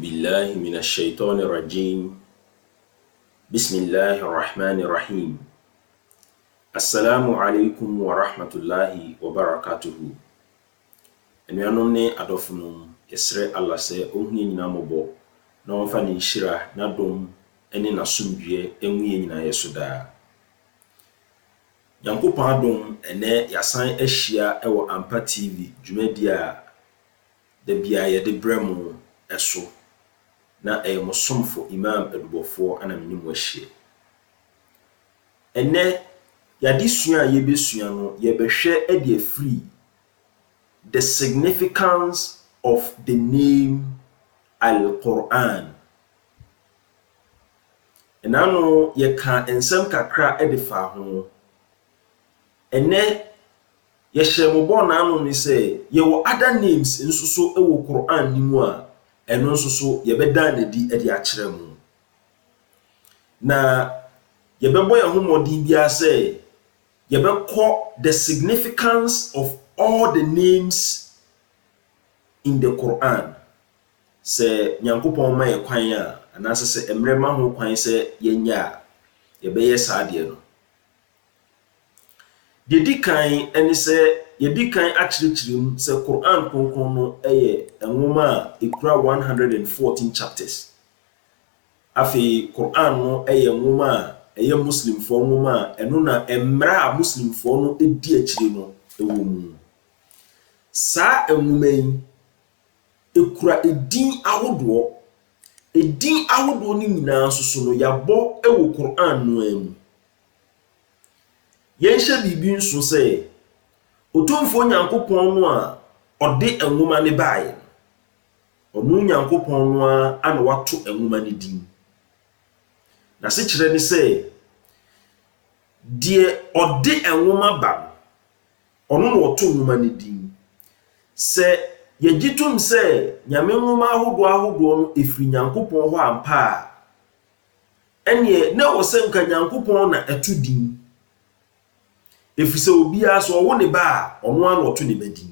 بالله من الشيطان الرجيم بسم الله الرحمن الرحيم السلام عليكم ورحمة الله وبركاته Enuanom ne adofnom yesre Allah se ohie nyina mobo na onfa ne nhyira na dom ene na somdue enwie nyina yesoda Yankopon adom ene yasan ahia ewo Ampa TV dwumadi a da bia ye de bremu eso na musomfo imam edubofo ana menimu ahie ene yadesua yebesua no yebehwe ede free the significance of the name Al-Quran. Enano yeka ensem kakra edifa ho. Ene yehyemobo na anu ni say yewo other names nsuso ewo Quran ni mu a eno nsuso yebeda na di edi akere mu. Na yebebo ye ho modin bia say yebekọ the significance of all the names in the Quran. Se Nyankopon ma ye kwan a anase se emrema ho kwan se yenya yebeye saade no. De dikan eni se ye dikan akirikirim se Quran konkon no eye enwoma a ekura 114 chapters. Afi Quran no eye enwoma a eye Muslim fo nwoma a eno na emra Muslim fo no edi akiri no ewo mu. Sa enwumen ekura edin ahodo ni nyina soso no yabo ewo Quran no emu yenhye bibi nso se otumfo Nyankopon no a ode enwuma ne bae onu Nyankopon no a ana wato enwuma ne din na se kire ne se die ode enwuma ba onu no wato enwuma ne din se yegitum se nyame nwoma ahodo no efiri Nyankopon ho ampa ene na wo se nka Nyankopon na etu din efise obia so wo ne ba ono an woto ne badin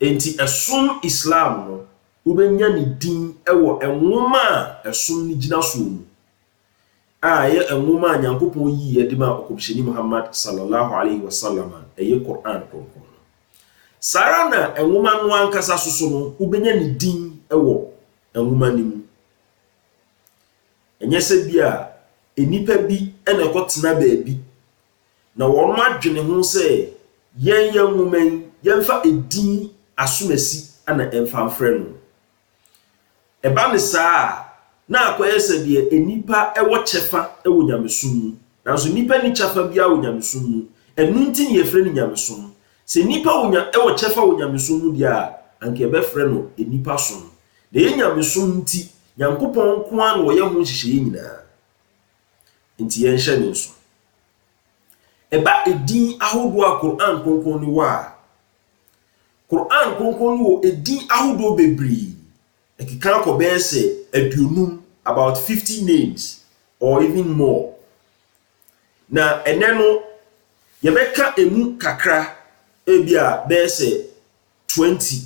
enti esom Islam no ubenya ne din ewo enwoma esom ni gina so mu ye enwoma Nyankopon yi yede ma okobsheni Muhammad sallallahu alaihi wasallam eye Quran konkon Sara na enwoma no ankasa soso no ubenya ne din ewo enwoma ni mu enye se bia enipa bi ena ekotena baabi na won adwene ho se yen enwoman yemfa edin asomasi ana emfa mfre no eba ne saa na akoye se de enipa ewo chefa ewo nyamesum nanso nipa ni chefa bia wo nyamesum mu enu nti ne yefre ni nyamesum se nipa wonya ewo chefa wo nyamesum mu dia anke be frɛ no enipa som de nyamesum nti Nyankopon ko an wo ye ho hihye nyina nti yen hye ne so eba edin ahodo a Quran konkon ni wa Quran konkon ni wo edin ahodo bebri ekika akobɛ se aduonum about 50 names or even more na eneno yebeka emu kakra ebia bese 20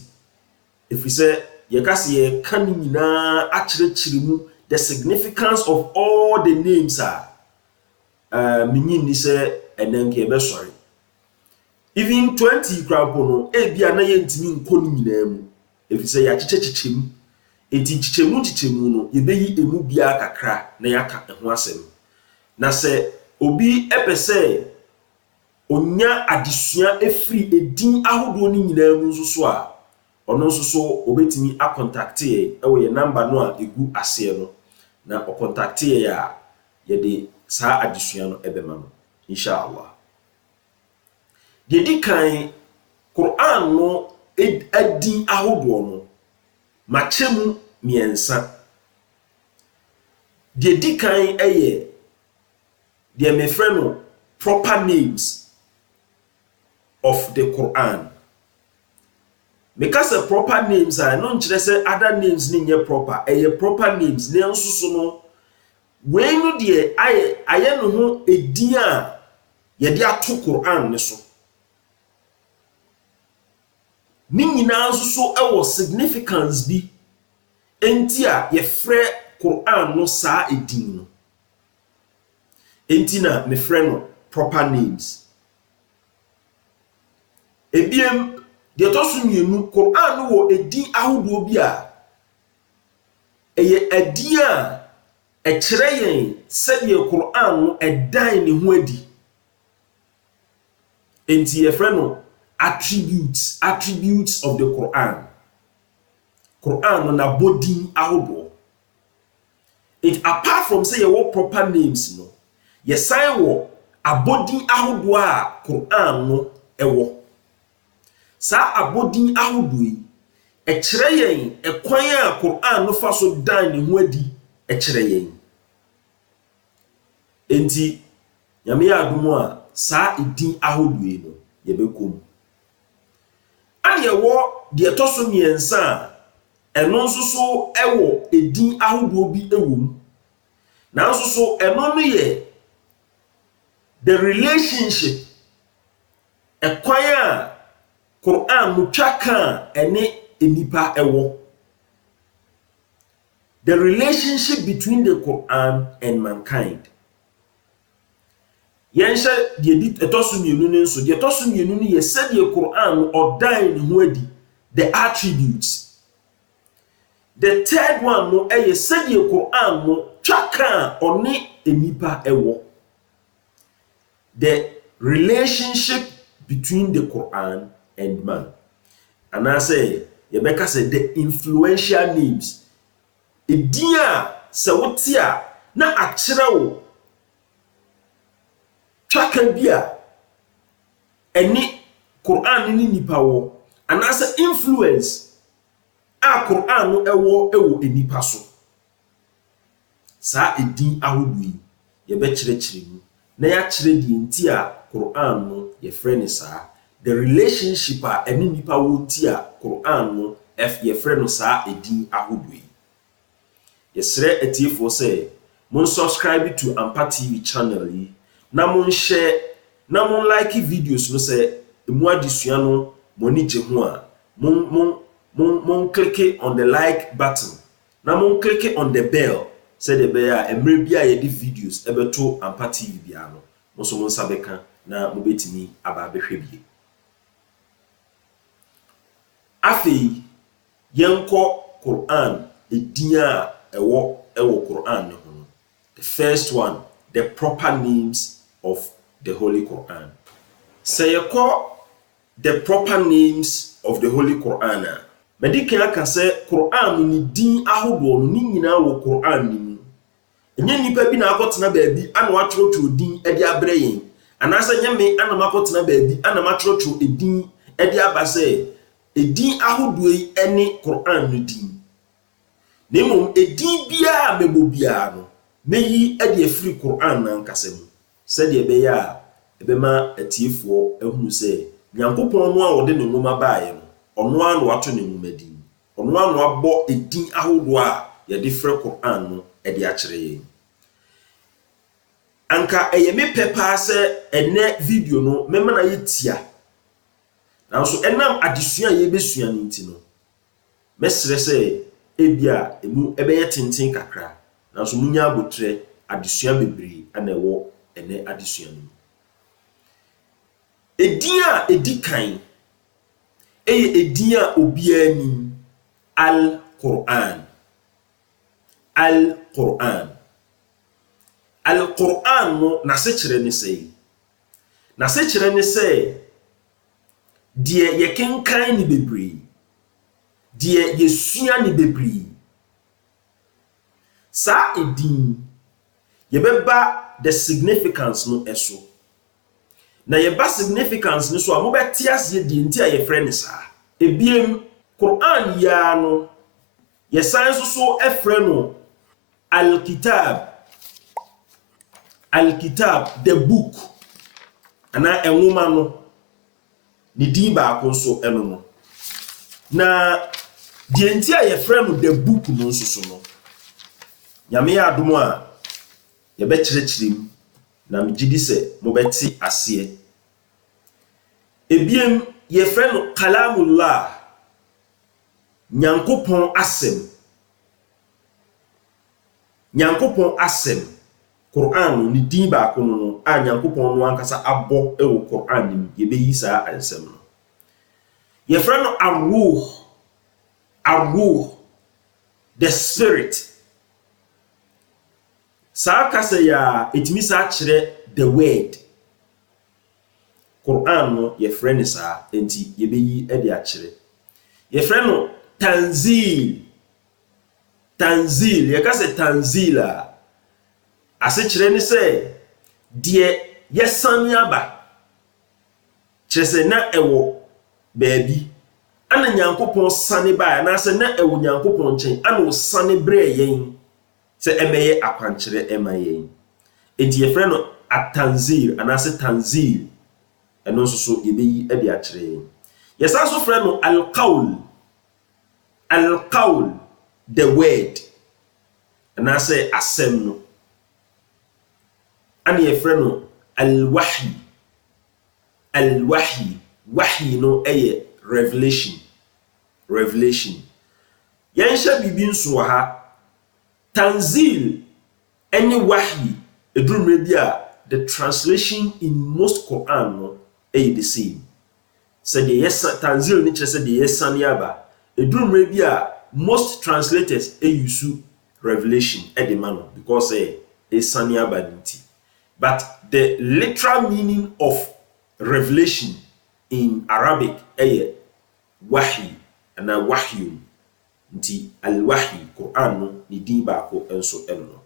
efise yekase ye kan nyina akirikirimu the significance of all the names minyin ni se enenke be sorry even 20 krapo no ebia na yentimi nkoni nyina mu efise ya chichechechemu enti chichemu no yebeyi emu bia kakra na yaka ho asem na se obi epese onya adesua efiri edin ahodo ni nyina mu nso a ono nso so obetimi akontakte ewo ye number no a egu ase no na okontakte ya ye de saa adesua no ebema no inshallah de dikan Quran no edin ahodo no machemu miensa de dikan eye de me frɛ no proper names of the Quran. Because proper names are non say other names ni nye proper. Proper names ne nso so no we no de aye no ho edin a ye de ato Quran ne so. Ni nyina nso so ewo significance bi enti a yɛfrɛ Quran no saa edin no enti na mefrɛ no proper names. Ebiem de toso mienu Quran no wɔ edin ahodoɔ bi a ɛyɛ adin a ɛkyerɛ yɛn sɛdeɛ Quran no ɛdan ne ho adi. Enti yɛfrɛ no attributes of the Quran. Quran no na bodin ahodoɔ. It apart from say yɛwɔ proper names no, yɛsan wɔ abodin ahodoɔ a Quran no ɛwɔ. Saa abodin ahodoɔ yi ɛkyerɛ yɛn ɛkwan a Quran no fa so dan ne ho adi ɛkyerɛ yɛn. Enti nyame yɛ adom a saa edin ahodoɔ yi no yɛbɛkom. Ani yɛwɔ deɛ toso mmiɛnsa a ɛno nso so ɛwɔ edin ahodoɔ bi ɛwɔ mu. Nanso so ɛno no yɛ the relationship ɛkwan a Quran no twa ka ɛne enipa ɛwɔ. The relationship between the Quran and mankind. Yɛnhyɛ deɛ di ɛtoso mmienu no nso deɛ toso mmienu no yɛ sɛdeɛ Quran no ɔdan ne ho adi, the attributes. The third one no ɛyɛ sɛdeɛ Quran no twa ka ɔne enipa ɛwɔ. The relationship between the Quran and man. And I say, yɛbɛka sɛ the influential names. Edin a sɛ wote a na akyerɛ wo twaka bi a ɛne Quran ne nipa wɔ, anaasɛ influence a Quran no ɛwɔ enipa so. Saa edin ahodoɔ yi yɛbɛkyerɛkyerɛ mu na yɛakyerɛ deɛ nti a Quran no yɛfrɛ ne saa. The relationship a ɛne nipa wɔ nti a Quran no yɛfrɛ no saa edin ahodoɔ yi. Yɛsrɛ atiefoɔ sɛ mon subscribe to Ampa TV channel yi na mon share na mon like videos no sɛ emu adesua no moni gye ho a mon click on the like button na mon click on the bell sɛ de be a emre bi a yɛde videos ɛbɛto Ampa TV bia no mo so mon sabeka na mo betimi aba behwɛ bie. Afei yɛnkɔ Quran edin a ɛwɔ Quran ne ho. The first one, the proper names of the Holy Quran. Say the proper names of the Holy Quran. Medikan aka sɛ Quran ni din ahodoɔ no ni nyinaa wɔ Quran ni mu. Enye nipa bi na akɔtena baabi ana watwerɛtwerɛ din ɛde abrɛ yɛn. Anaasɛ nye me ana makɔtena baabi ana matwerɛtwerɛ edin ɛde aba sɛ edin ahodoɔ yi ɛne Quran no din. Nemom edin bia mebo bia no meyi ɛde afiri Quran na nkasa mu. Sɛdeɛ ɛbɛyɛ a ɛbɛma atiefoɔ ahunu sɛ Nyankopɔn no a wɔde ne nwoma baeɛ no ɔno a no wato ne nwoma din. Ɔno a no abɔ edin ahodoɔ a yɛde frɛ Quran no ɛde akyerɛ yɛn. Anka ɛyɛ me pɛpaa sɛ ɛnɛ video no mɛma na yɛtia. Nanso ɛnam adesua a yɛbɛsua no nti no mɛsrɛ sɛ ebia emu ɛbɛyɛ tenten kakra. Nanso munya abotrɛ adesua bebree ana ɛwɔ ɛnɛ adesua no. Edin a edi kan ɛyɛ edin a obiara nim, Al-Quran. Al-Quran. Al-Quran no n'asekyerɛ ne sɛ. N'asekyerɛ ne sɛ deɛ yɛkenkan ne bebree, deɛ yɛsua ne bebree. Saa edin yɛbɛba the significance no ɛso. Na yɛba significance no so a mobɛte aseɛ deɛ nti a yɛfrɛ ne saa. Ebiem Quran ya no yɛsan so ɛfrɛ no Al-Kitab. Al-Kitab, the book. Ana enwoma no ne din baako nso ɛno no. Na deɛ nti a yɛfrɛ no the book no nso so no. Nyame yɛ adom a yɛbɛkyerɛkyerɛ mu na megidi sɛ mobɛte aseɛ. Ebiem yɛfrɛ no Kalamullah. Nyankopɔn asɛm. Nyankopɔn asɛm Quran ni din baako no a Nyankopɔn no ankasa abɔ ɛwɔ Quran nim yɛbɛyi saa ansɛm no. Yɛfrɛ no Ar-Ruh, the spirit. Saa kasa ya etimi saa kyerɛ the word. Quran no yɛfrɛ ne saa enti yɛbɛyi ɛde akyerɛ. Yɛfrɛ no Tanzil. Yɛkasa Tanzil a ase kyerɛ ne sɛ deɛ yɛsane aba kyerɛ sɛ na ɛwɔ baabi ana Nyankopɔn sane ba anaasɛ na ɛwɔ Nyankopɔn nkyɛn ana ɔsane brɛ yɛn sɛ ɛmɛyɛ akwankyerɛ ɛma yɛn. Enti yɛfrɛ no At-Tanzil anaasɛ Tanzil ɛno nso so yɛbɛyi ɛde akyerɛ yɛn. Yɛsan so frɛ no Al-Qawl, the word anaasɛ asɛm no. Ana yɛfrɛ no Al-Wahyi. Wahyi no ɛyɛ revelation. Yɛnhyɛ bibi nso wɔ ha. Tanzil ɛne Wahyi edurumre bi a the translation in most Quran no ɛyɛ the same. Sɛ deɛ Tanzil ne kyerɛ sɛ deɛ yɛsane aba. Edurumre bi a most translators use revelation ɛde ma no because ɛsane aba nti. But the literal meaning of revelation in Arabic ɛyɛ Wahyi ana Wahyun. Nti Al-Wahyi Quran no ni din baako enso ɛno.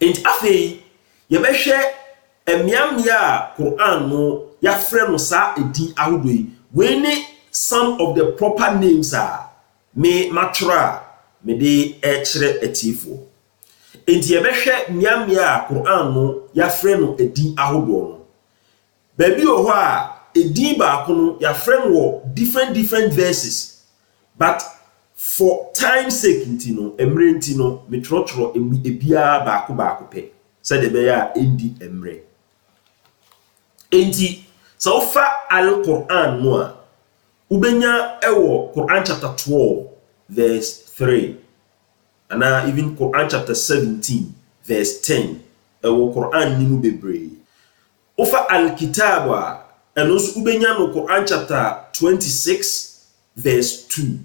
Enti afei yɛbɛhwɛ emiamia a Quran no yɛafrɛ no saa edin ahodo yi. We ne some of the proper names a me matwerɛ me de ɛkyerɛ atiefo. Enti yɛbɛhwɛ miamia a Quran no yɛafrɛ no edin ahodo no. Baabi wɔ hɔ a edin baako no yɛafrɛ no wɔ different verses. But for time's sake nti no emre nti no metrotro ebia baako pɛ sɛ de bɛyɛ a endi emre. Enti sɛ wofa Al-Quran no a ubenya ɛwɔ Quran chapter 12 verse 3 and even Quran chapter 17 verse 10 ɛwɔ Quran ni mu bebree. Wofa Al-Kitab a ɛno nso ubenya no Quran chapter 26 verse 2.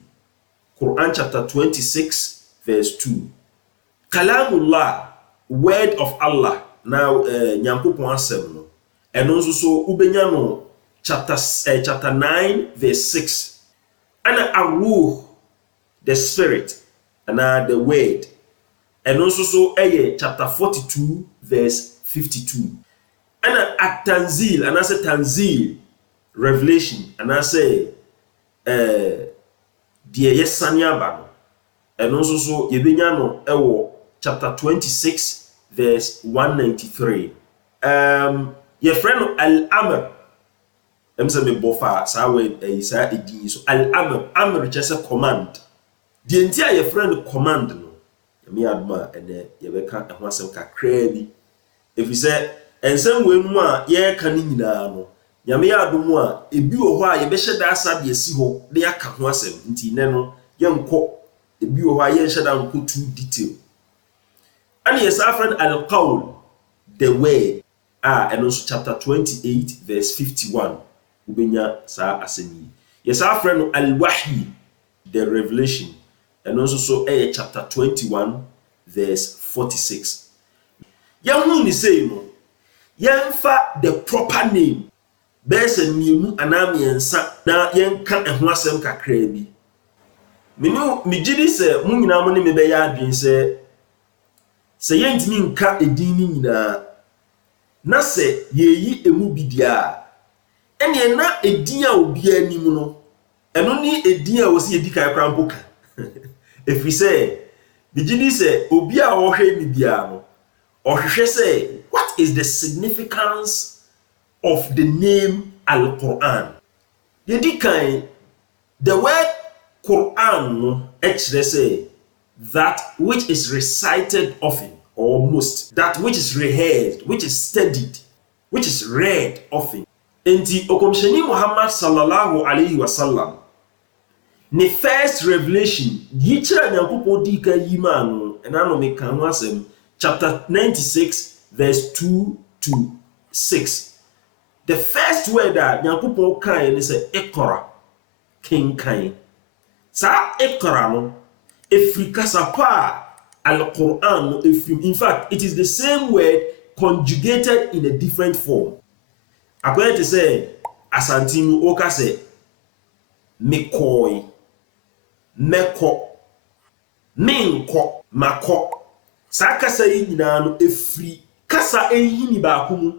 Quran chapter 26 verse 2. Kalamullah, word of Allah. Now Nyankopɔn asɛm no. Ɛno nso so ubenya no chapter 9 verse 6. Ana Ar-Ruh, the spirit, ana the word. Ɛno nso so chapter 42 verse 52. Ana At-Tanzil, ana say Tanzil, revelation, ana say deɛ yɛsane aba no. Ɛno nso so yɛbɛnya no ɛwɔ chapter 26 verse 193. Yɛfrɛ no Al-Amr. Sɛ mebɔfa saa wɔ saa edin so Al-Amr. Amr kyerɛ sɛ command. Deɛ nti a yɛfrɛ no command no yɛme adoma ɛnɛ yɛbɛka ɛho asɛm kakraa bi. Ɛfiri sɛ ɛnsɛm wɔ mu a yɛka no nyinaa no yame adom a ebi wɔ hɔ a yɛbɛhyɛ da asa de asi hɔ na yɛaka ho asɛm nti nɛ no yɛnkɔ ebi wɔ hɔ a yɛnhyɛ da nkɔ too detail. Ana yɛsa friend Al-Qawl, the word ɛno nso chapter 28 verse 51 ubenya saa asɛm yi. Yɛsa friend no Al-Wahyi, the revelation, ɛno nso so chapter 21 verse 46. Yɛhu ni sei no yɛmfa the proper name bɛsɛ mienu anaa miɛnsa na yɛnka ɛho asɛm kakraa bi. Megyedi sɛ mo nyinaa mo ne me bɛyɛ adwen sɛ yɛntimi nka edin ni nyinaa na sɛ yɛyi emu bi dia ɛne na edin a obi anim no ɛno ne edin a wɔsi edi kai kra mpoka. Ɛfiri sɛ megyedi sɛ obi a ɔhwɛ ni bia no ɔhwehwɛ sɛ what is the significance of the name Al-Quran. Yedi kai the word Quran no ɛkyerɛ sɛ that which is recited often or most, that which is rehearsed, which is studied, which is read often. Enti okomsheni Muhammad sallallahu alaihi wasallam ne first revelation yichira Nyankopɔn di ka yima no and I know me can wasem chapter 96 verse 2 to 6. The first word that Nyankopɔn kan is Ikra, kenkan. Sa Ikra no efri kasa pa al-Quran no efri. In fact, it is the same word conjugated in a different form. I'm going to say asantimu oka say mekoi, meko, menko, mako. Sa kasa yi nyina no efri kasa ehini baako mu.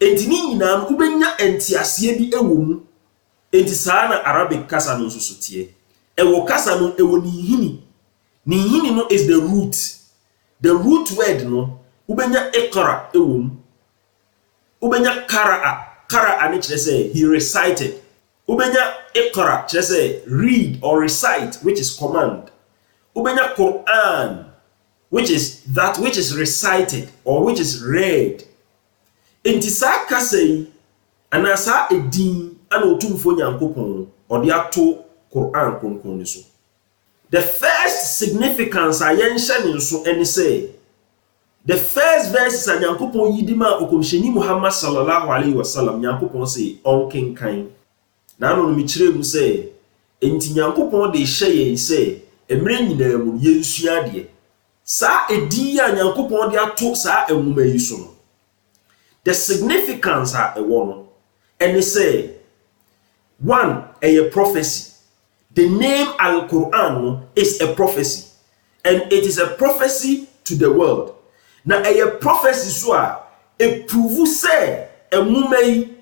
Enti ni nyina no ubenya entiasie bi ewo mu. Enti saa na Arabic kasa no nso tie. Ewo kasa no ewo ni hini. Ni hini no is the root. The root word no ubenya ikra ewo mu. Ubenya kara'a ni kire say he recited. Ubenya ikra kire say read or recite, which is command. Ubenya Quran, which is that which is recited or which is read. Enti saa kasa yi anasa edin ana otumfo Nyankopɔn ɔde ato Quran kronkron ni so. The first significance a yɛnhyɛ ne nso ɛne sɛ the first verse a Nyankopɔn yidi ma okomhyɛni Muhammad sallallahu alaihi wasallam Nyankopɔn sɛ ɔnkenkan. Na ano no mekyerɛ mu sɛ enti Nyankopɔn de hyɛ yɛn sɛ emre nyinaa mu yɛnsua deɛ. Saa edin a Nyankopɔn de ato saa enwuma yi so no. The significance a ɛwɔ no ɛne sɛ one, a prophecy. The name Al-Quran is a prophecy, and it is a prophecy to the world. Now, a prophecy so a prove say a woman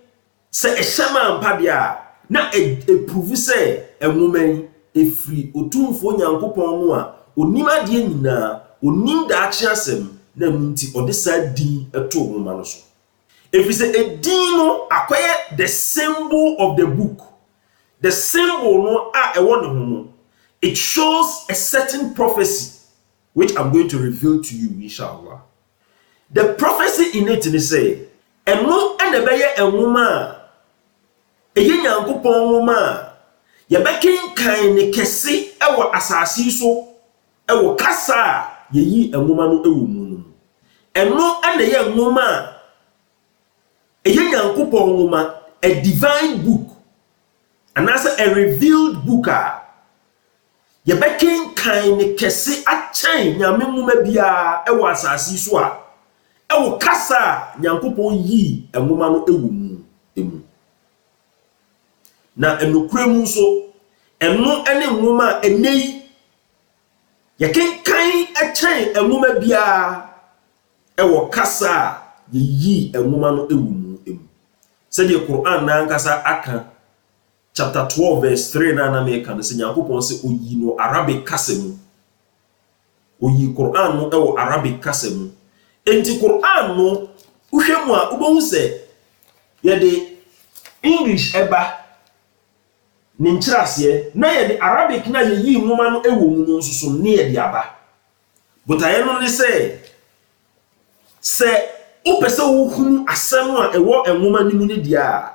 say a shaman padia. Now, a prove say a woman a free otumfo Nyankopɔn no a onima die nyina onim da akyasem na munti odisa din eto nwoma no so. If we say a dino acquire the symbol of the book, the symbol no a one, it shows a certain prophecy, which I'm going to reveal to you, inshallah. The prophecy in it is say, and no anebeye a woman, a Nyankopɔn woman, ya bekin kan ne kese ewo asasi so, ewo kasa ye a woman no ewo mu. And no aneye woman. A divine book, and as a revealed book, ye bekin kind kese a chain yamimuma bia e was asiswa e wo kasa Nyankopɔn yi e nwoma no ewu mu na enokremu so eno ene nwoma enei ye kenkan a chain e nwoma bia e wo kasa ye yi e nwoma no ewu mu. Said the Quran na nkasa aka chapter 12 verse 3 na me kan se Nyankopɔn se oyi no Arabic kasa mu. Oyi Quran no ewo Arabic kasa mu. Enti Quran no uhwɛ mu a ubohu se ye de English eba ne nkyerɛaseɛ na ye de Arabic na ye yi nwoma no ewo mu no nso so ne ye de aba. But aye no ne se upese wuhunu asɛm a ɛwɔ enwoma nimu ne dia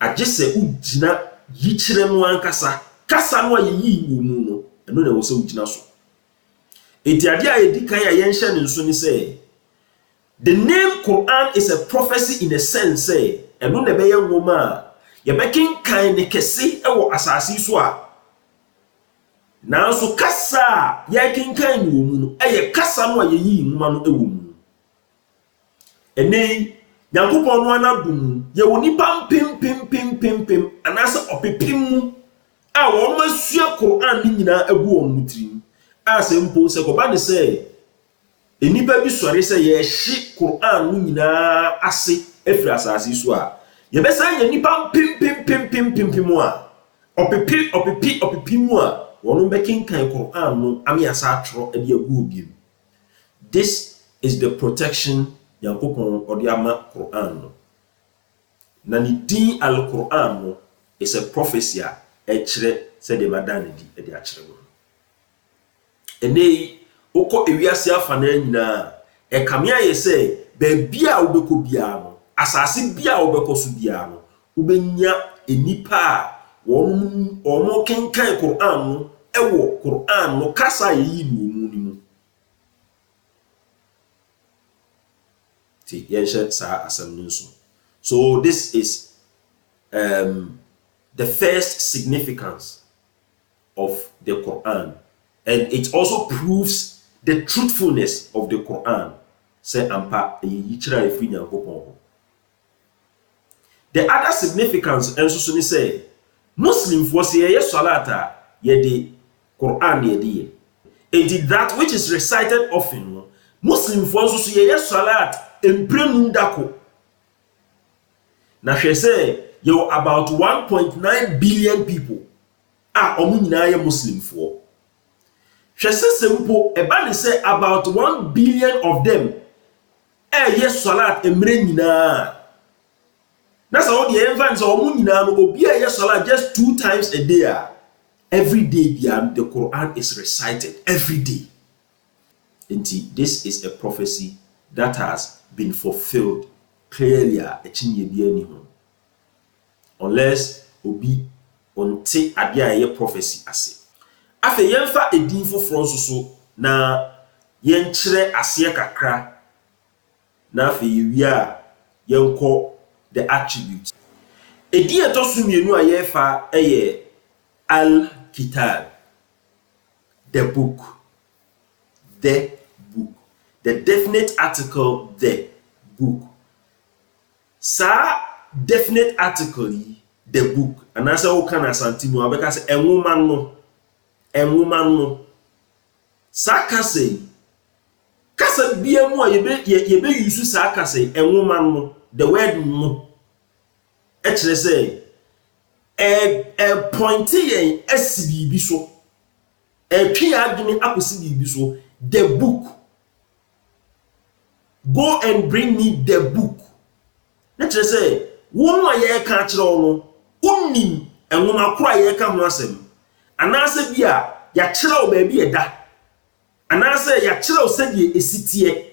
agye sɛ ugina yikyerɛ no ankasa kasa no a yeyi wo mu no ɛno na ɛwɔ sɛ ugina so. Enti ade a yedi kan a yɛnhyɛ ne nso ne sɛ the name Quran is a prophecy in a sense say ɛno na ɛbɛyɛ nwoma a yɛbɛkenkan ne kɛse ɛwɔ asase so a nanso kasa a yɛkenkan ne wɔ mu no ɛyɛ kasa no a yeyi nwoma no ɛwɔ mu. Ene Nyankopɔn no anadum ye woni pam pim anase opepim mu a wɔn masua Quran ni nyina agu wɔn mutirim a sɛ mpo sɛ koba ne sɛ enipa bi sɔre sɛ ye hye Quran no nyina ase afiri asase so a ye bɛsa nya nipa pim mu a opepim mu a wɔn bɛkenkan Quran no ame asa atworo ade agu obiem. This is the protection Nyankopɔn ɔde ama Quran no. Na ni din al-Quran no is a prophecy a ɛkyerɛ sɛ de madan di de akyerɛ wo. Ene wokɔ ewiase afa na nyina ɛkame ayɛ sɛ baabi a wobɛkɔ bia no asase bia a wobɛkɔ so bia no wobɛnya enipa a wɔn kenkan Quran no ɛwɔ Quran no kasa yi no mu ni mu Ti yɛnhyɛ saa asɛm no nso. So this is the first significance of the Quran, and it also proves the truthfulness of the Quran. Say ampa yichira efiri Nyankopɔn. The other significance enso so ni say Muslim for say ye salata ye de Quran ye de. Indeed that which is recited often Muslim for so ye salat emprenu dako. Na hwe say you about 1.9 billion people are omu nyina ye Muslim for. Hwe say simple eba ne say about 1 billion of them yes salat emre nyina. That's all the events omu nyina no obi yes salat just 2 times a day. Every day the Quran is recited every day. Indeed, this is a prophecy that has been fulfilled clearly. Unless obi onte ade a ye prophecy ase. Afa yemfa edin foforo so na yenkyere ase kakra na afa yewi a yenko the attributes. Edin etoso mienu a yefa eye Al-Kitab, the book, the definite article, the book. Sa definite article, the book. And as I can asantimo, because a woman no. Sa kase biya mo yebe use sa kase a woman no. The word no. Actually say pointy yen SBB so twi adwene akosi bibi so the book. Go and bring me the book. Let's say wonu aye ka kire ono unnim enwoma kora ye ka ho asem anase bia ya kire o ba bi eda anase ya kire o sedie esitie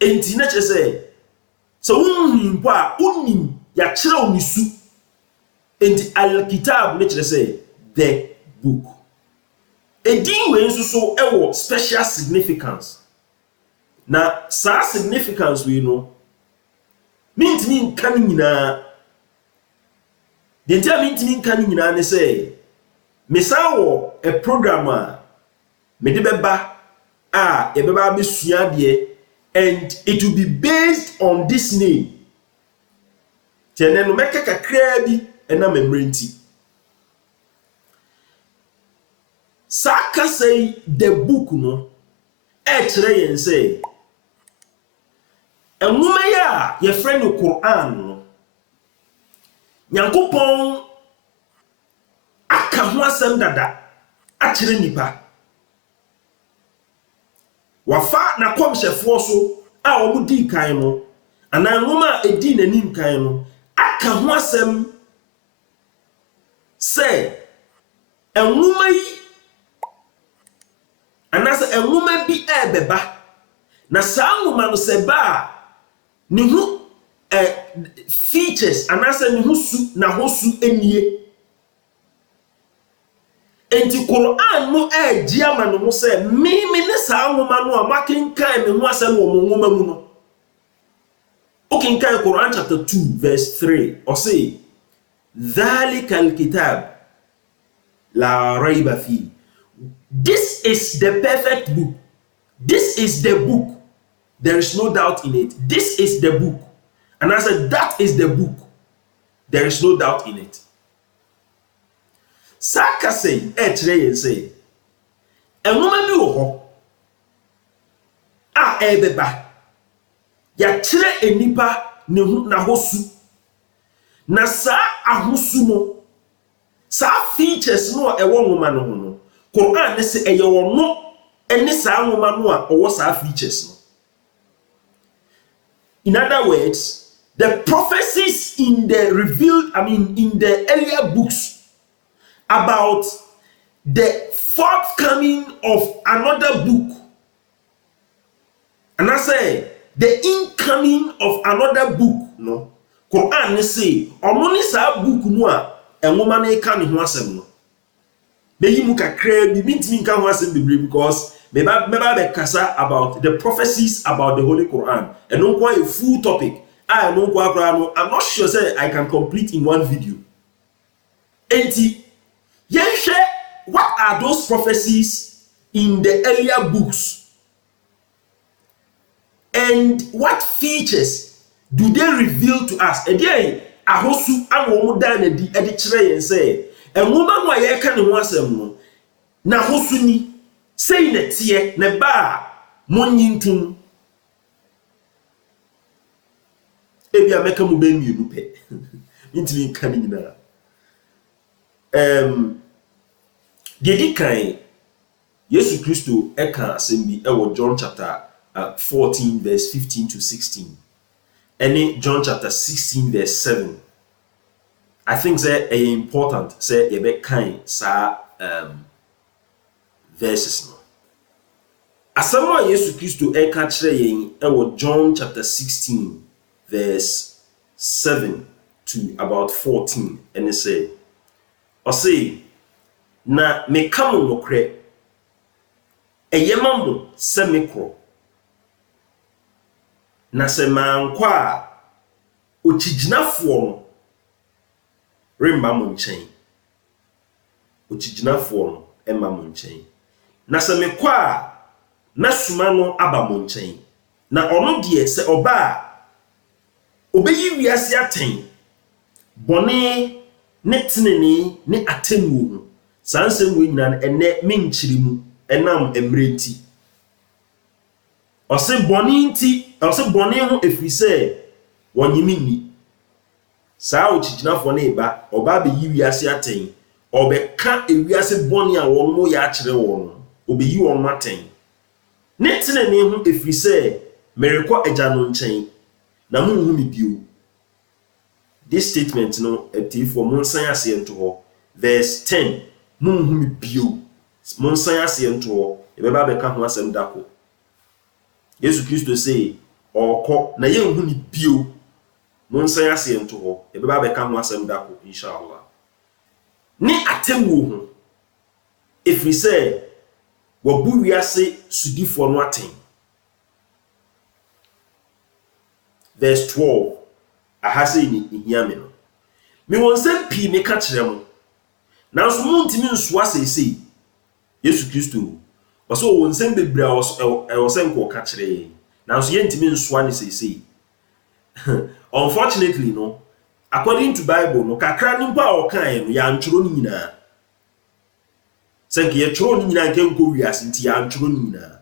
enti na kire say so unnim po a unnim ya kire o nisu. And Al-Kitab literally say the book. Edin we nso so ewo special significance. Na sa significance we know mintimi nkan nyina. The entire mintimi nkan nyina ne say mesawo a program a me de beba a e beba besua de, and it will be based on this name. Tene no meka kakra bi ena memrenti. Saka say the book no kire yen say enwuma ya ye friend no Quran no Nyankopon aka ho asem dada a kire nipa wafa na komhyefo so a omudi kan no ana enwuma edi nanim kan no aka ho asem say enwuma yi anasa enwuma bi ebeba na saa nwuma no se ba ne hu features anasa ne hu su na hosu enie enti Quran no agi ama no ho se me ne saa nwuma no a makenkan me ho asem wo nwuma mu no. Okay, in Quran chapter 2 verse 3 or say ذَلِكَ الْكِتَابِ لَا رَيْبَ فِيهِ. This is the perfect book. This is the book. There is no doubt in it. This is the book. And I said, that is the book. There is no doubt in it. Saka say, say, enwoma bi wo ho a ebeba ya kire enipa ne hu na hosu na sa ahosu no sa features no e wo nwoma no ho no Quran ne se eye wo no ene sa nwoma no a owo sa features no. In other words, the prophecies in the in the earlier books about the forthcoming of another book, and I say the incoming of another book, no, Quran ne say omoni sa book no a enwoma na ka ne ho asem no. Be yi mu kakra bi mintimi nka ho asem bebre because Meba kasa about the prophecies about the Holy Quran. And no quite a full topic. I'm not sure say I can complete in one video. Enti, what are those prophecies in the earlier books? And what features do they reveal to us? Again, ahosu anwo dan na di kire yen say, enwoma no aye ka ne ho asem no, na hosu ni sei na tie na ba monyintum. Ebi ameka mu ben mienu pe. Ntimi ka ni nyina. Dedi kan Yesu Kristo eka asem bi e John chapter 14 verse 15 to 16. And in John chapter 16 verse 7. I think say important say ebe kan sa verses no. Asama Yesu Kristo eka kire yen e John chapter 16 verse 7 to about 14, and it say, or say, na me kamo nokre eyema mo se mekro na se mankwa a ochiginafo no remba mo nchen, ochiginafo no emma mo nchen, na se mekwa a na suma no aba mo nchen, na ono de se oba a obeyi wiase aten bone ne tenene ne atenwu sansem we nyina ene menchiri mu enam emrenti ose bone ho efrise wonyimi ni saa ochiginafo na eba oba beyi wiase aten obeka ewiase bone a won mo ya akire won obeyi won maten ne tenene ho efrise merekọ agya no nchen na munhu mi bio. This statement no for monsan ase ento ho verse 10 munhu mi bio monsan ase ento ho ebeba beka ho asem dako. Yesu Kristo say okọ na ye nhu ni bio monsan ase ento ho ebeba beka ho asem dako inshallah. Ni atemwo ho efri say wabu wiase sudifo no aten. Verse 12 ahase ni ihia me no me won se pi me ka kire mo nanso mo ntimi nso asese Yesu Kristo waso won se bebra wo se nko ka kire nanso ye ntimi nso ani sese. Unfortunately no, according to Bible no kakra nimpa o kan no ya ntworo ni nyina se nke ye tworo ni nyina nke nko wiase nti ya ntworo ni nyina.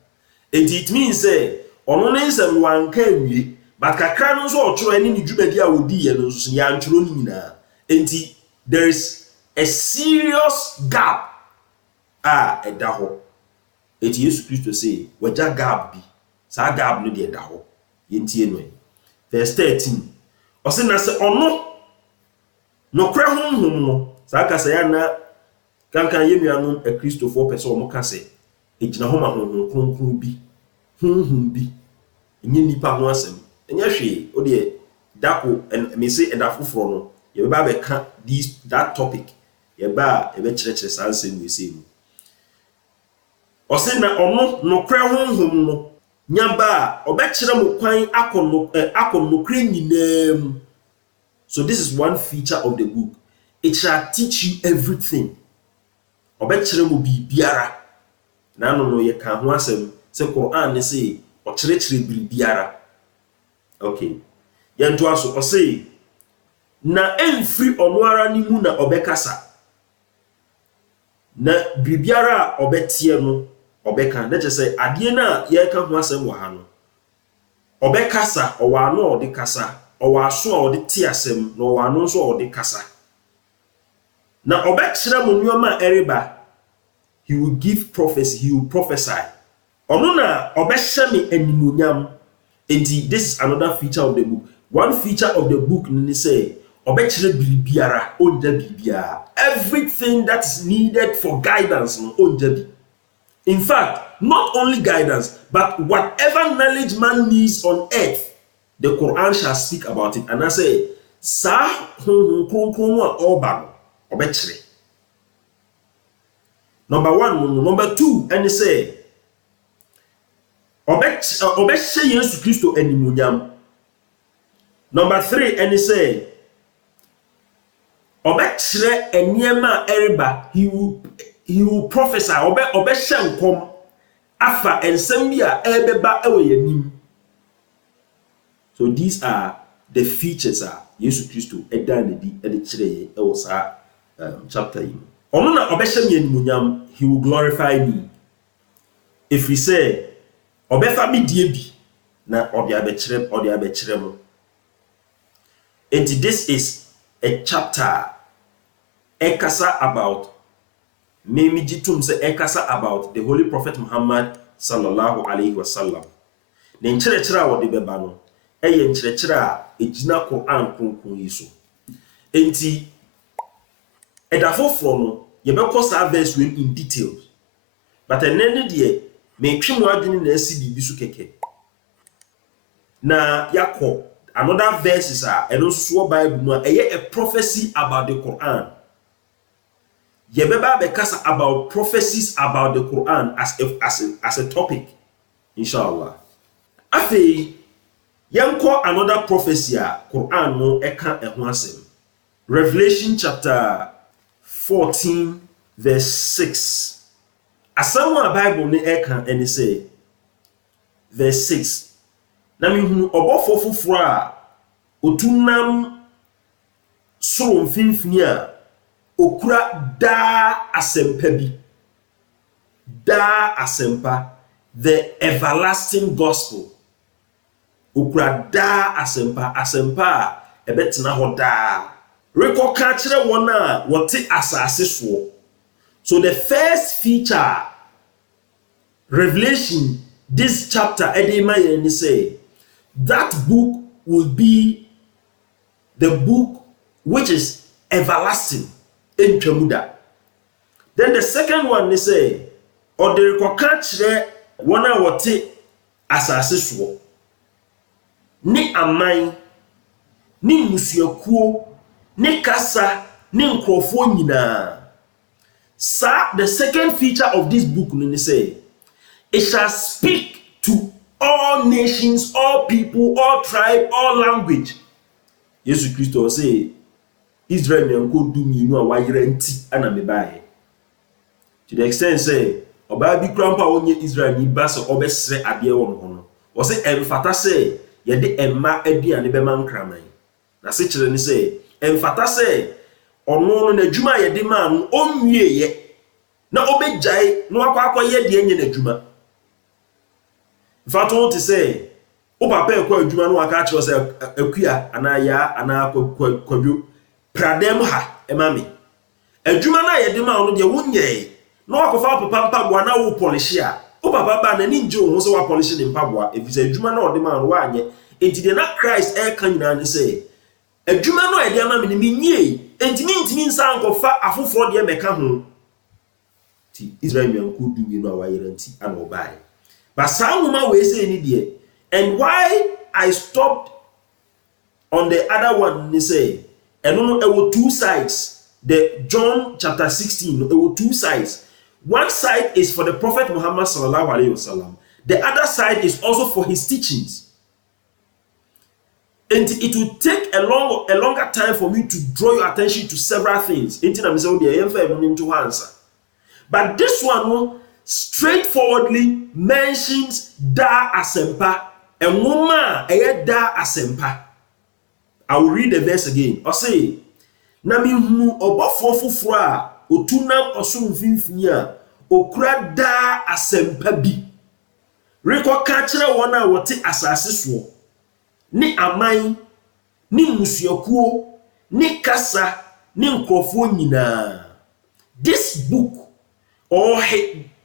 And it means say ono ne nsem wan ka wie but kakra no so otworo ani ni dwumadi a wodi ye no so ya ntworo ni nyina. Enti there is a serious gap edaho. Eti Yesu Kristo say waja gap bi sa gap no de edaho yentie no. Verse 13 ose na se ono no kra honhom no sa ka se ya na kankan yenuanom a Kristofo pese o mo ka se ejina ho ma honhom kronkron bi honhom bi enye nipa ho asem enye hwe o de dako me say edafoforo no ye ba be ka that topic ye ba e be kire sa ansem we say no. Ose na ono no kra honhom no nyaba obekire mo kwan akono kra nyinam. So this is one feature of the book. It shall teach you everything. Obekire mo bibiara na no ye ka ho asem se Quran ne say o kire bibiara. Okay, yanto aso o say na emfri ono ara ni mu na obekasa na bibiara obetie no obeka na say ade na ye ka ho asem wa ha no obekasa owa no ode kasa owa so a ode tie asem no owa no so ode kasa na obekire mo nyoma eriba. He will give prophecy, he will prophesy. Ono na obehye me animonyam. Enti this is another feature of the book. One feature of the book ni say obekire bibiara onja bibia. Everything that is needed for guidance no onja bi. In fact, not only guidance, but whatever knowledge man needs on earth, the Quran shall speak about it. And I say, sa kronkron oba obekire. Number 1, number 2, and they say ɔbɛhyɛ Yesu Kristo animuonyam. Number 3 ɛne sɛ ɔbɛkyerɛ nneɛma a ɛreba. He will prophesy. ɔbɛhyɛ nkɔm afa nsɛm bi a ɛbɛba ɛwɔ yɛnim. So these are the features a Yesu Kristo ɛda ne di ɛde kyerɛ yɛ ɛwɔ saa chapter yi. Ɔno na ɔbɛhyɛ me animuonyam. He will glorify me. If we say ɔbɛfa me die bi na ɔde abɛkyerɛ mo. And this is a chapter ekasa about Mimi Jitum se ekasa about the Holy Prophet Muhammad sallallahu alaihi wasallam. Ne nkyerɛkyerɛ a wɔde bɛba no ɛyɛ nkyerɛkyerɛ a ɛgyina Quran kronkron yi so. Enti ɛda foforɔ no yɛbɛkɔ saa verse wei in details. But ɛnɛ ne deɛ metwe mu adwene na asi biribi so kɛkɛ. Na yakɔ another verses a ɛno nso so wɔ Bible mu a ɛyɛ a prophecy about the Quran. Yɛbɛba bɛkasa about prophecies about the Quran as a topic, inshallah. Afei, yɛnkɔ another prophecy a Quran no ɛka ɛho asɛm. Revelation chapter 14 verse 6. Asɛm a Bible ne ɛka ɛne sɛ verse 6. Na mehunu ɔbɔfo foforɔ a otunam soro mfimfini a okura daa asɛmpa bi. Daa asɛmpa, the everlasting gospel. Okura daa asɛmpa a ɛbɛtena hɔ daa. Rekɔka kyerɛ wɔn a wɔte asase soɔ. So the first feature Revelation this chapter ɛde ma yɛn ni say that book will be the book which is everlasting. Then the second one they say, or the rekɔka kyerɛ wɔn a wɔte asase soɔ. Ni aman, ni mmusuakuo, ni kasa, ni nkurɔfoɔ nyinaa. The second feature of this book they say, it shall speak to all nations, all people, all tribe, all language. Jesus Christ say, Israel nyanko du mienu a wayere nti ana me bae. To the extent say, oba bi krampa onye Israel ni ba so obesre ade won ho no. Wo say emfata say ye de emma aduane be man kraman. Na se kire ni say emfata say ono no n'adwuma ye de ma no onwie ye. Na obegyae no akwakoye de enye n'adwuma. Mfato to say o papa ekwa adwuma no aka kire say akua anaya ana kwadwo pradem ha emami adwuma na ye de ma no de wonye na wakofa papa mpaboa na wo polish a o papa ba na ni nje wo so wa polish ne mpaboa efisa adwuma na o de ma no wa anye enti de na Christ kan nyina ne say adwuma no e de ma me ni menye enti ntimi nsa ankofa afoforo de meka ho ti Israel nyanko du bi no awayere nti ana obae but sa nwoma we say ni de and why I stopped on the other one ni say and no, there were two sides. The John chapter 16, there were two sides. One side is for the Prophet Muhammad sallallahu alaihi wasallam. The other side is also for his teachings. And it will take a longer time for me to draw your attention to several things. But this one straightforwardly mentions da asempa, and woman da asempa. I will read the verse again. I say, na mi hu obofo foforo a otunam osoro mfimfini a okura da asempa bi. Rekɔka kyerɛ wɔn a wɔte asase soɔ. Ni aman, ni mmusuakuo, ni kasa, ni nkurɔfoɔ nyinaa. This book or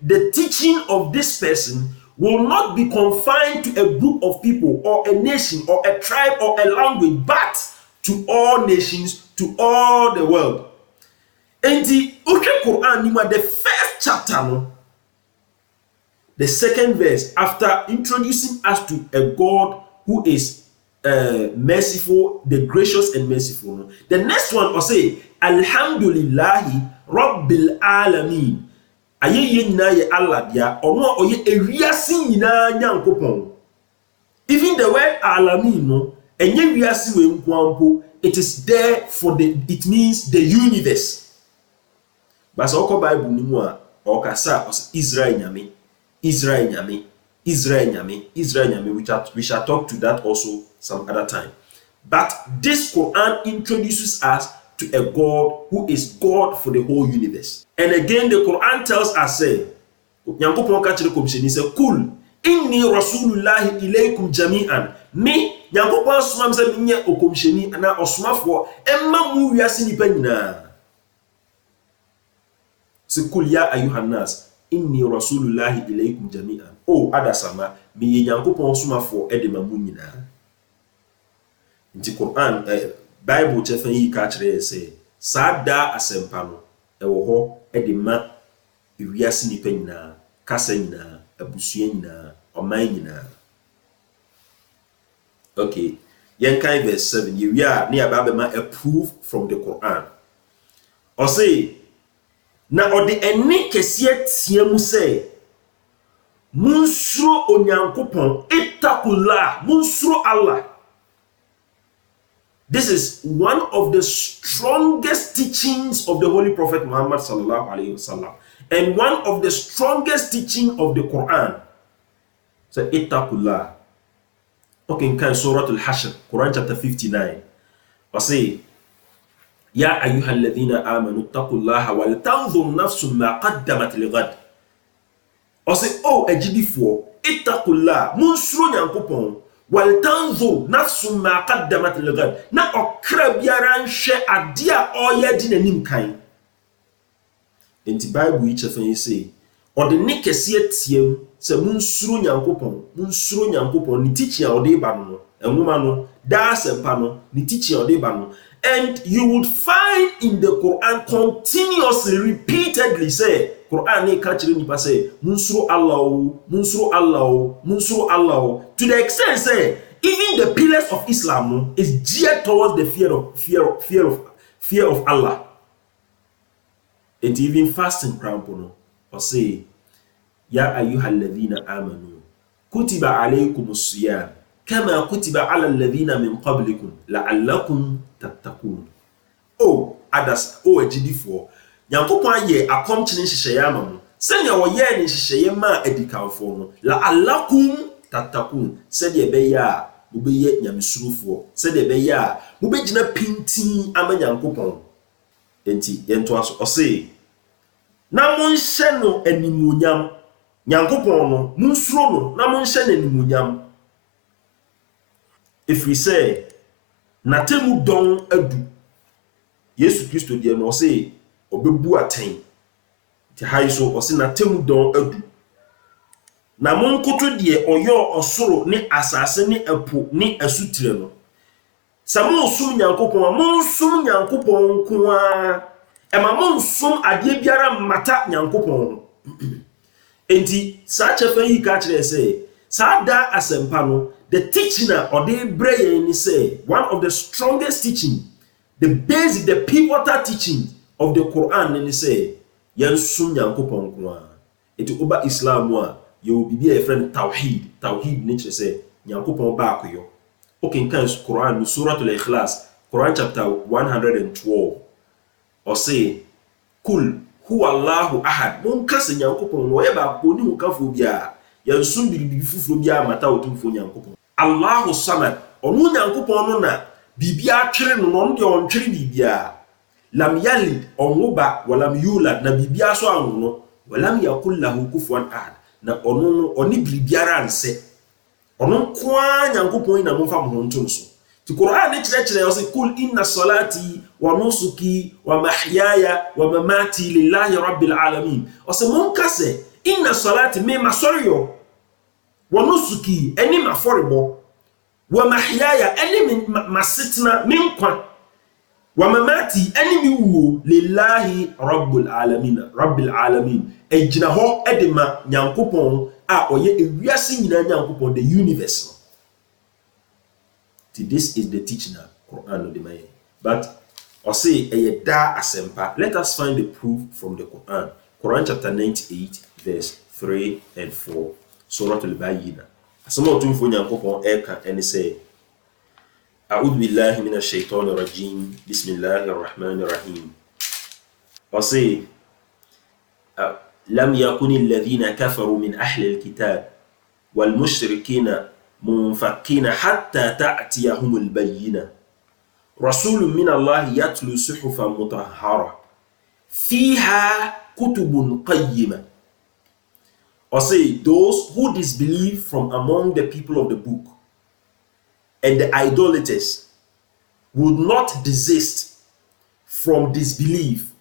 the teaching of this person will not be confined to a group of people or a nation or a tribe or a language, but to all nations, to all the world. And the Quran, the first chapter, the second verse, after introducing us to a God who is merciful, the gracious and merciful. The next one will say, Alhamdulillahi Rabbil Alameen. ayeye nyina ye Allah dia ono a oye ewiase nyina nyankopon. Even the word alamin no enye wiase we nkwampo, it is there for it means the universe. But so Bible ni mu a okasa Israel nyame, Israel nyame, Israel nyame, Israel nyame. We shall talk to that also some other time. But this Quran introduces us to a God who is God for the whole universe. And again, the Quran tells us, say, Nyankopon ka kire komsheni say, "Kul inni rasulullahi ilaykum jami'an." Me Nyankopon soma say menye okomsheni ana osomafo emma mu wiase nipa nyina. Say, "Kul ya ayuhan nas, inni rasulullahi ilaykum jami'an." Oh, adasama, me Nyankopon somafo e de ma mu nyina. Nti Quran Bible chefan yi ka kire say, "Sada asempa no e wo ho e de ma wiase nipa nyina, kasa nyina, abusua nyina, oman nyina." Okay, yenkai verse 7. We are near Babema a proof from the Quran. Or say, na odi eni kesiye tiemu say, munsuro onyankopon, ittaqullah, munsuro Allah. This is one of the strongest teachings of the Holy Prophet Muhammad sallallahu alaihi wasallam, and one of the strongest teaching of the Quran. So ittaqullah. Okay, in Surah Al-Hashr, Quran chapter 59. Or say, Ya ayyuhal ladhina amanu ittaqullaha wal tanzur nafsum ma qaddamat lighad. Or say, oh, ejidifo, ittaqullah, munsuro nyankopon, wal tanzur nafsum ma qaddamat lighad. Na okra biara nhwe ade a oye di nanim kan. Enti Bible yi chefen say, ode ne kese atiem se munsuro nyankopon ni teaching a ode ba no enwoma no da sempa no ni teaching a ode ba no. And you would find in the Quran continuously, repeatedly say, Quran ne ka kire nipa say, munsuro Allah, munsuro Allah, munsuro Allah, to the extent say even the pillars of Islam is geared towards the fear of Allah. And even fasting crampono or say, Ya ayyuhal ladhina amanu kutiba alaykumus siyam kama kutiba ala alladhina min qablikum la'allakum tattaqun. Oh, others, oh ejidifo, Nyankopon aye akomchine hyehyeye amamu senya woye ne hyehyeye ma edikanfo no la'allakum tattaqun, sede ebeya mubeye nyamesurufo, sede ebeya mubegina pintin ama Nyankopon. Enti yento aso o say, na monhye no animuonyam Nyankopon no munsuro no na monhye no animuonyam. If we say natemu don adu Yesu Kristo die no say obebu aten ti hai so o say natemu don adu na monkoto die oyo osoro ne asase ne epo ne asutire no samo sum Nyankopon monsum Nyankopon ko a ema monsum ade biara mata Nyankopon. Enti sa chefa yi ka kire say sa da asempa no the teaching or the brain is say one of the strongest teaching, the basic, the pivotal teaching of the Quran and say yansum Nyankopon ko a eti oba Islam a you will be a friend tawhid nature say Nyankopon ba akoyo. Okay, kan Quran Surah Al-Ikhlas, Quran chapter 112 or say kul huwa Allahu ahad. Mon kase Nyankopon no ye ba ko ni mukafo bia yansum bibi fufuro bia mata otumfo Nyankopon. Allahu samad, onu Nyankopon no na bibia twere no no de on twere bibia. Lam yalid onuba walam yulad, na bibia so anwo walam yakul lahu kufuwan ahad, na onu no oni bibiara nse. Onu kwa Nyankopon na momfa mo nto so. Ti Quran ne kire o se kul inna salati wa nusuki wa mahyaya wa mamati lillahi rabbil alamin. O se mon kase inna salati me masoriyo wa nusuki eni maforebo wa mahyaya eni masitna minkwa wa mamati eni miwuo lillahi rabbil alamin. Ejina ho edema Nyankopon a oye ewiase nyina Nyankopon, the universe. This is the teaching of Quran of the But or say a da asempa. Let us find the proof from the Quran. Quran chapter 98 verse 3 and 4. Surah Al-Bayyinah. Asama otumfo Nyankopɔn ɛka ɛne sɛ A'udhu billahi minash shaitanir rajim. Bismillahir rahmanir rahim. Ɔse لم يكن الذين كفروا من أهل الكتاب والمشركين منفكين حتى تأتيهم البينة رسول من الله يتلو صحفا مطهرة فيها كتب قيمة. Or say, those who disbelieve from among the people of the book and the idolaters would not desist from disbelief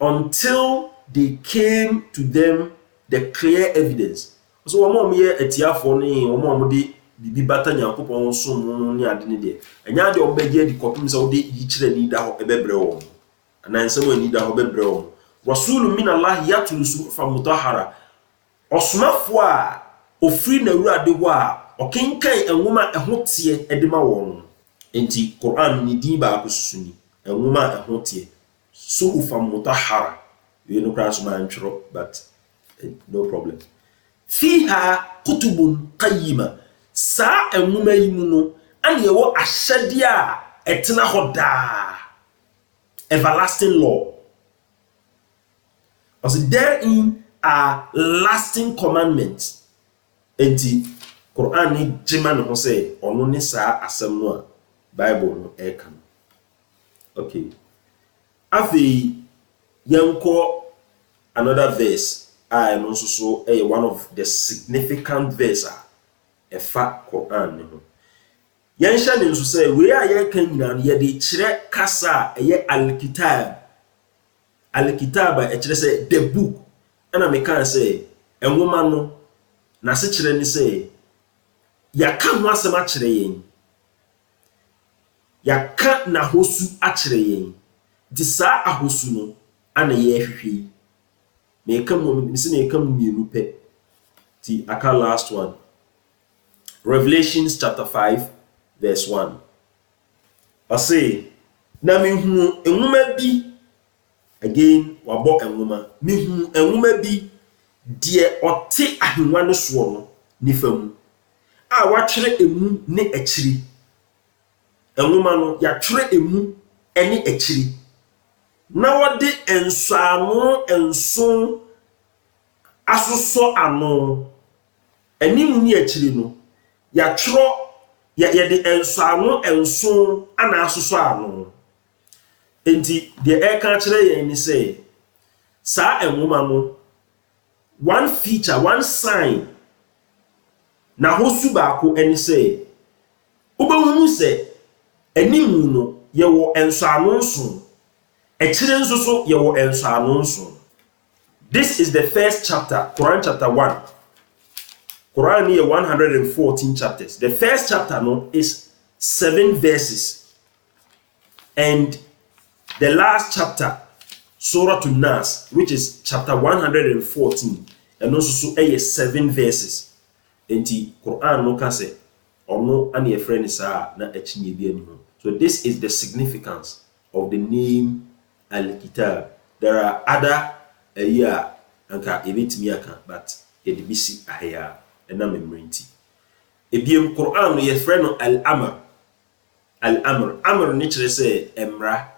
until they came to them the clear evidence. So omo ye etiafo ne omo de bibi bata Nyankopɔn so mu ne ade ne de enya de obegye di kopim se ode yi kire ni da ho ebebre wo ana nsem ani da ho bebre wo rasulun min Allah yatlu sufa mutahhara osmafo a ofiri na wurade ho a okenkan enwoma ehote edema wo enti Quran ni din ba akosusuni enwoma ehote sufa mutahhara we no crash man chro but no problem. Fiha kutubun qayyima sa enwoma yi mu no ane wo ahyade a etena hoda everlasting law. As therein are lasting commandments. Enti Quran ni jema no ho say ono ne sa asem no a Bible no e kan. Okay. Afi yanko another verse I know so one of the significant verse efa Quran no. Yansha ne nso say we a ye kan nyina ye de kire kasa ye al-kitab. Al-kitab e kire say the book. Ana me kan say enwoma no na se kire ni say yaka ho asem a kire yen. Yaka na hosu a kire yen. Di sa ahosu no ana ye hwehwe. Me kam no me se me kam mienu pe. Ti aka last one. Revelations chapter 5 verse 1. I say na me hu enwoma bi again wabo enwoma. Me hu enwoma bi de ote ahwenwa no so no nifam. A wa twere emu ne akiri. Enwoma no ya twere emu ene akiri. Na wode ensano enso asoso ano animu ni akiri no ya twero ya de ensano enso ana asoso ano enti de e kan kire yen ni say sa enwoma no one feature one sign na hosu baako eni say ubehunu say animu no ye wo ensano nso ekire nso so ye wo ensano nso. This is the first chapter, Quran chapter 1. Quran here 114 chapters. The first chapter no is 7 verses. And the last chapter, Surah An-Nas, which is chapter 114, and also so 7 verses. And the Quran no can say, or no any friend is na echinye bi anhu. So this is the significance of the name Al-Kitab. There are other anka ebetimi aka but edibisi ahya ena memrenti ebiem Quran no ye frɛ al-amr amr ni kire sɛ emra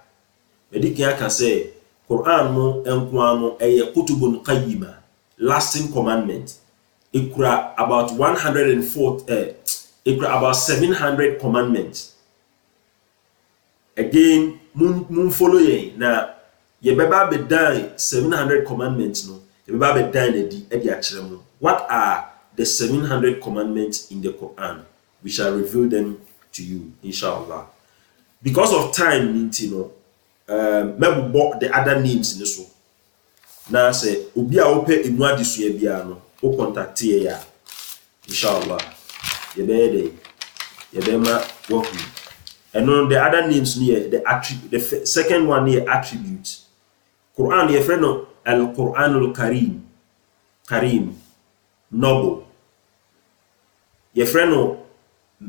mediki aka sɛ Quran no enko no eye kutubun qayyima lasting commandment ekura about 700 commandments. Again mun follow ye na ye beba be die 700 commandments no ye beba be die na di e di akire mu. What are the 700 commandments in the Quran? We shall reveal them to you inshallah. Because of time ninti no mebo the other names in so na say obi a ope enu adesua bia no o contact ye ya inshallah ye be dey ye be ma work. And on the other names near the attribute, the second one near attributes. Quran, your friend Al-Quranul Karim, noble. Your friend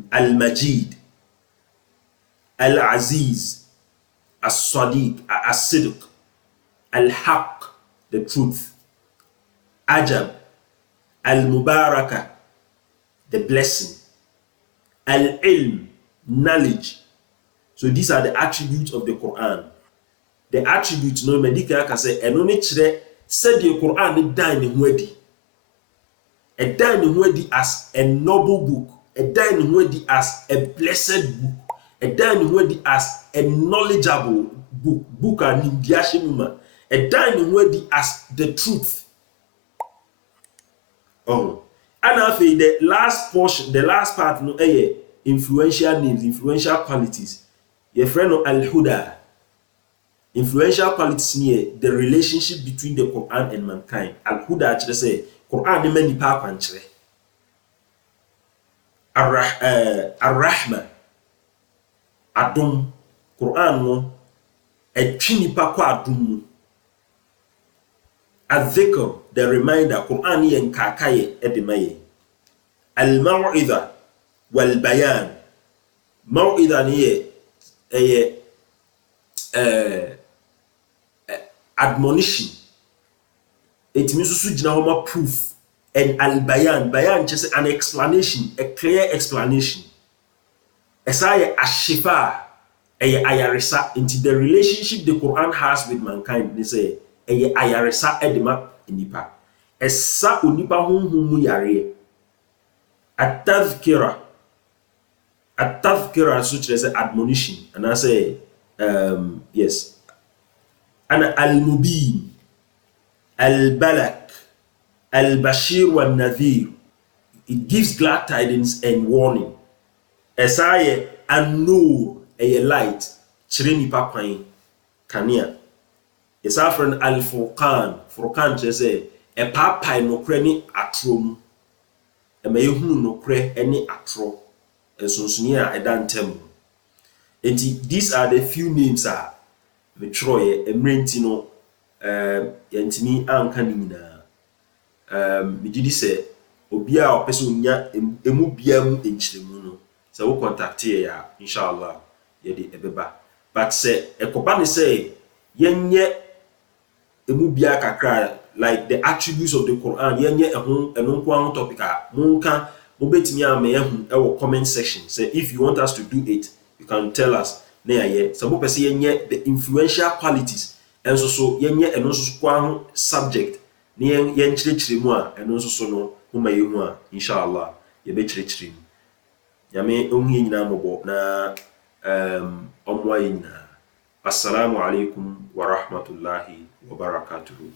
Al-Majid, Al-Aziz, As-Sadiq, As-Sidq, Al-Haq, the truth. Ajab, al-mubaraka, the blessing, al-ilm, knowledge. So these are the attributes of the Quran. The attributes no medical can say eno ne kire said the Quran ne dan ne ho adi. A dan ne ho adi as a noble book, a dan ne ho adi as a blessed book, a dan ne ho adi as a knowledgeable book and nimdiashimuma. A dan ne ho adi as the truth. Oh. And after the last portion, the last part no influential names, influential qualities. Your friend no al-huda. Influential qualities near the relationship between the Quran and mankind. Al-huda actually say Quran ne mani pa kwankyere. Ar-rahma. Adom. Quran no etwi nipa kwa adom mu. Al-dhikr, the reminder. Quran ye nkakaye edemaye. Al-maw'idha wal-bayan. Maw'idha ni admonition. It means to general proof. And al-bayan, bayan just an explanation, a clear explanation. Esaya ashifa, ayarisa, into the relationship the Quran has with mankind. They say ayarisa edema inipa. Esa unipa hum yare. At-tadhkira, such as admonition, and I say yes. And al-mubin, al-balak, al-bashir wa nadhir. It gives glad tidings and warning. Esaye an-nur, a light, chire nipa kwan, kania. Esa friend al-furqan, furqan say a papai nokre ni atrom. Ema yehunu nokre eni atro. Ensonsoni a edantem. These are the few names Metroye emrenti no yantimi anka ni nyina megidi se obi a opese onya emu bia mu enchiremu no se wo contact ya inshallah ye de ebeba but se ekoba ne se yenye emu bia kakra like the attributes of the Quran yenye eno nko topic a monka mobetimi ame ehu e wo comment section. Say if you want us to do it, you can tell us. Some person yenye the influential qualities and so yenye eno so kwa subject ne yen chire mu a eno so no huma yehu a inshallah ye be chire mu yame onhie nyina mobo na omwa nyina. Assalamu alaikum wa rahmatullahi wa barakatuh.